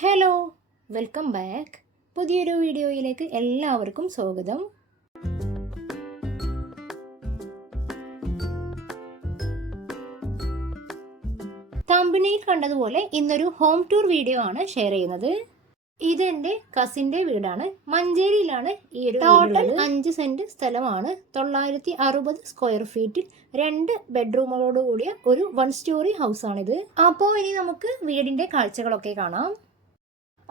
Hello, welcome back. പുതിയൊരു വീഡിയോയിലേക്ക് എല്ലാവർക്കും സ്വാഗതം. തമ്പനിയിൽ കണ്ടതുപോലെ ഇന്നൊരു ഹോം ടൂർ വീഡിയോ ആണ് ഷെയർ ചെയ്യുന്നത്. ഇതെന്റെ കസിന്റെ വീടാണ്. മഞ്ചേരിയിലാണ് ഈ ഒരു ടോട്ടൽ 5 സെന്റ് സ്ഥലമാണ്. 960 സ്ക്വയർ ഫീറ്റിൽ 2 ബെഡ്റൂമുകളോട് കൂടിയ ഒരു 1 സ്റ്റോറി ഹൗസ് ആണിത്. അപ്പോൾ ഇനി നമുക്ക് വീടിന്റെ കാഴ്ചകളൊക്കെ കാണാം.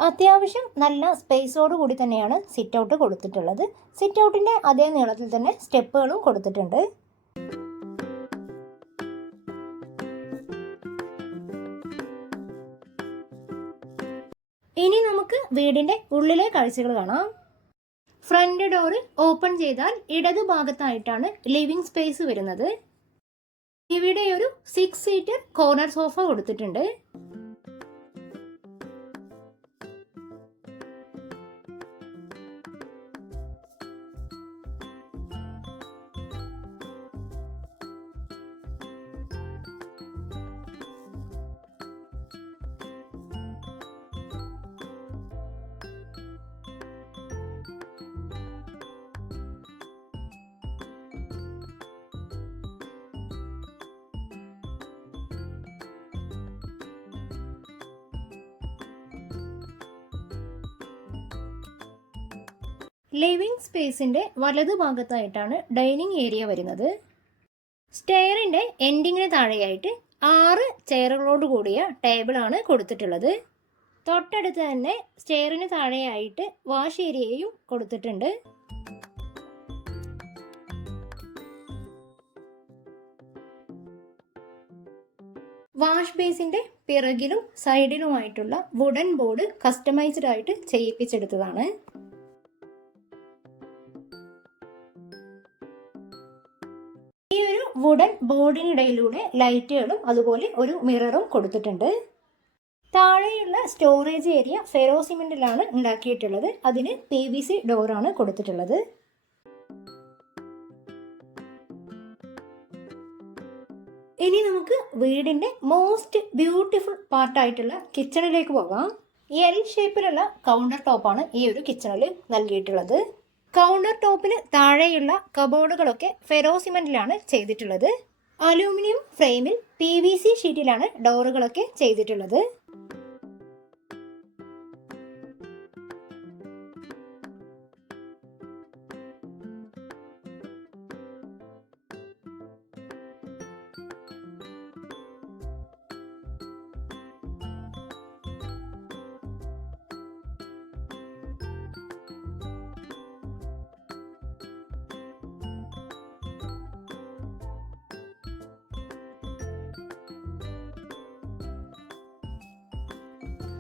അത്യാവശ്യം നല്ല സ്പേസോട് കൂടി തന്നെയാണ് സിറ്റ് ഔട്ട് കൊടുത്തിട്ടുള്ളത്. സിറ്റ് ഔട്ടിന്റെ അതേ നീളത്തിൽ തന്നെ സ്റ്റെപ്പുകളും കൊടുത്തിട്ടുണ്ട്. ഇനി നമുക്ക് വീടിന്റെ ഉള്ളിലെ കാഴ്ചകൾ കാണാം. ഫ്രണ്ട് ഡോറ് ഓപ്പൺ ചെയ്താൽ ഇടതു ഭാഗത്തായിട്ടാണ് ലിവിംഗ് സ്പേസ് വരുന്നത്. ഇവിടെ ഒരു 6 സീറ്റർ കോർണർ സോഫ കൊടുത്തിട്ടുണ്ട്. ലിവിംഗ് സ്പേസിന്റെ വലതുഭാഗത്തായിട്ടാണ് ഡൈനിങ് ഏരിയ വരുന്നത്. സ്റ്റെയറിന്റെ എൻഡിങ്ങിന് താഴെയായിട്ട് 6 ചെയറുകളോട് കൂടിയ ടേബിളാണ് കൊടുത്തിട്ടുള്ളത്. തൊട്ടടുത്ത് തന്നെ സ്റ്റെയറിന് താഴെയായിട്ട് വാഷ് ഏരിയയും കൊടുത്തിട്ടുണ്ട്. വാഷ് ബേസിന്റെ പിറകിലും സൈഡിലുമായിട്ടുള്ള വുഡൻ ബോർഡ് കസ്റ്റമൈസ്ഡ് ആയിട്ട് ചെയ്യിപ്പിച്ചെടുത്തതാണ്. ഈ ഒരു വുഡൻ ബോർഡിനിടയിലൂടെ ലൈറ്റുകളും അതുപോലെ ഒരു മിററും കൊടുത്തിട്ടുണ്ട്. താഴെയുള്ള സ്റ്റോറേജ് ഏരിയ ഫെറോ സിമെന്റിലാണ് ഉണ്ടാക്കിയിട്ടുള്ളത്. അതിന് PVC ഡോറാണ് കൊടുത്തിട്ടുള്ളത്. ഇനി നമുക്ക് വീടിന്റെ മോസ്റ്റ് ബ്യൂട്ടിഫുൾ പാർട്ടായിട്ടുള്ള കിച്ചണിലേക്ക് പോകാം. എൽ ഷേപ്പിലുള്ള കൗണ്ടർ ടോപ്പാണ് ഈ ഒരു കിച്ചണിൽ നൽകിയിട്ടുള്ളത്. കൗണ്ടർ ടോപ്പിന് താഴെയുള്ള കബോർഡുകളൊക്കെ ഫെറോ സിമെന്റിലാണ് ചെയ്തിട്ടുള്ളത്. അലൂമിനിയം ഫ്രെയിമിൽ PVC ഷീറ്റിലാണ് ഡോറുകളൊക്കെ ചെയ്തിട്ടുള്ളത്.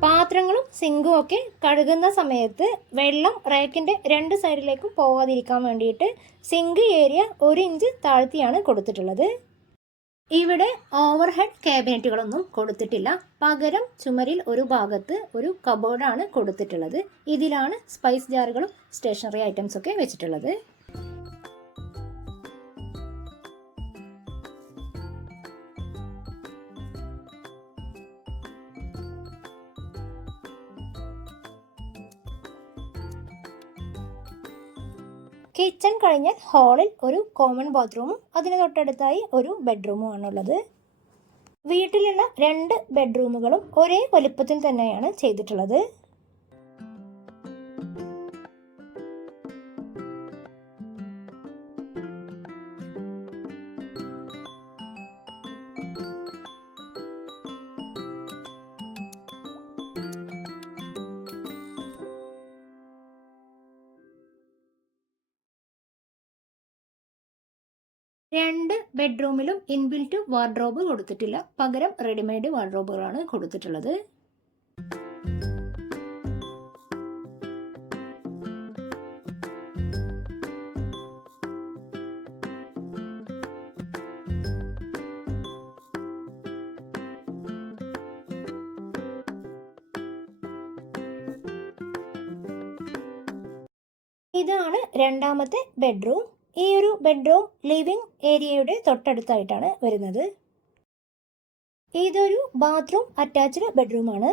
പാത്രങ്ങളും സിങ്കും ഒക്കെ കഴുകുന്ന സമയത്ത് വെള്ളം റാക്കിന്റെ 2 സൈഡിലേക്കും പോകാതിരിക്കാൻ വേണ്ടിയിട്ട് സിങ്ക് ഏരിയ 1 ഇഞ്ച് താഴ്ത്തിയാണ് കൊടുത്തിട്ടുള്ളത്. ഇവിടെ ഓവർഹെഡ് ക്യാബിനറ്റുകളൊന്നും കൊടുത്തിട്ടില്ല. പകരം ചുമരിൽ ഒരു ഭാഗത്ത് ഒരു കബോർഡാണ് കൊടുത്തിട്ടുള്ളത്. ഇതിലാണ് സ്പൈസ് ജാറുകളും സ്റ്റേഷനറി ഐറ്റംസ് ഒക്കെ വെച്ചിട്ടുള്ളത്. കിച്ചൺ കഴിഞ്ഞാൽ ഹാളിൽ ഒരു കോമൺ ബാത്റൂമും അതിന് തൊട്ടടുത്തായി ഒരു ബെഡ്റൂമും ആണുള്ളത്. വീട്ടിലുള്ള 2 ബെഡ്റൂമുകളും ഒരേ വലുപ്പത്തിൽ തന്നെയാണ് ചെയ്തിട്ടുള്ളത്. രണ്ട് ബെഡ്റൂമിലും ഇൻബിൽറ്റ് വാർഡ്രോബ് കൊടുത്തിട്ടില്ല. പകരം റെഡിമെയ്ഡ് വാർഡ്രോബുകളാണ് കൊടുത്തിട്ടുള്ളത്. ഇതാണ് രണ്ടാമത്തെ ബെഡ്റൂം. ഈ ഒരു ബെഡ്റൂം ലിവിംഗ് ഏരിയയുടെ തൊട്ടടുത്തായിട്ടാണ് വരുന്നത്. ഇതൊരു ബാത്റൂം അറ്റാച്ച്ഡ് ബെഡ്റൂമാണ്.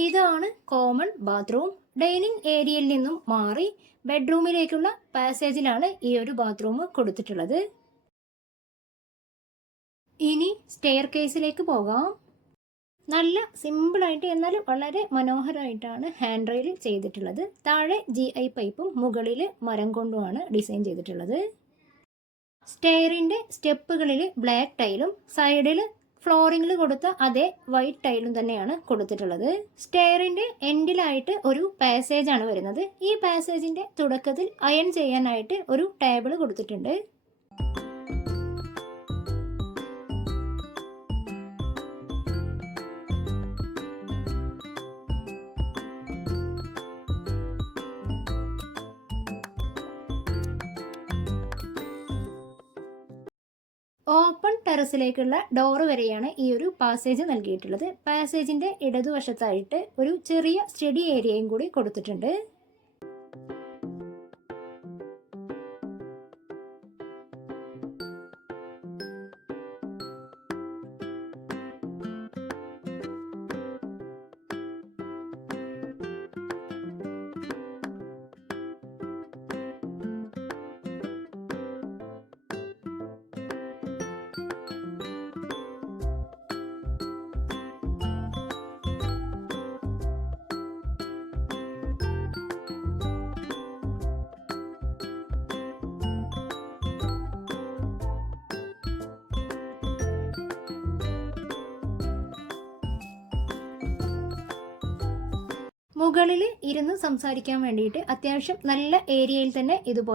ഇതാണ് കോമൺ ബാത്റൂം. ഡൈനിങ് ഏരിയയിൽ നിന്നും മാറി ബെഡ്റൂമിലേക്കുള്ള പാസേജിലാണ് ഈ ഒരു ബാത്റൂം കൊടുത്തിട്ടുള്ളത്. ഇനി സ്റ്റെയർ കേസിലേക്ക് പോകാം. നല്ല സിമ്പിളായിട്ട് എന്നാൽ വളരെ മനോഹരമായിട്ടാണ് ഹാൻഡ് റെയിൽ ചെയ്തിട്ടുള്ളത്. താഴെ GI പൈപ്പും മുകളിൽ മരം കൊണ്ടുമാണ് ഡിസൈൻ ചെയ്തിട്ടുള്ളത്. സ്റ്റെയറിൻ്റെ സ്റ്റെപ്പുകളിൽ ബ്ലാക്ക് ടൈലും സൈഡിൽ ഫ്ലോറിങ്ങിൽ കൊടുത്ത അതേ വൈറ്റ് ടൈലും തന്നെയാണ് കൊടുത്തിട്ടുള്ളത്. സ്റ്റെയറിൻ്റെ എൻഡിലായിട്ട് ഒരു പാസേജ് ആണ് വരുന്നത്. ഈ പാസേജിൻ്റെ തുടക്കത്തിൽ അയൺ ചെയ്യാനായിട്ട് ഒരു ടേബിൾ കൊടുത്തിട്ടുണ്ട്. ഓപ്പൺ ടെറസിലേക്കുള്ള ഡോറ് വരെയാണ് ഈ ഒരു പാസേജ് നൽകിയിട്ടുള്ളത്. പാസേജിന്റെ ഇടതുവശത്തായിട്ട് ഒരു ചെറിയ സ്റ്റഡി ഏരിയയും കൂടി കൊടുത്തിട്ടുണ്ട്. മുകളിൽ ഇരുന്ന് സംസാരിക്കാൻ വേണ്ടിയിട്ട് അത്യാവശ്യം നല്ല ഏരിയയിൽ തന്നെ ഇതുപോലെ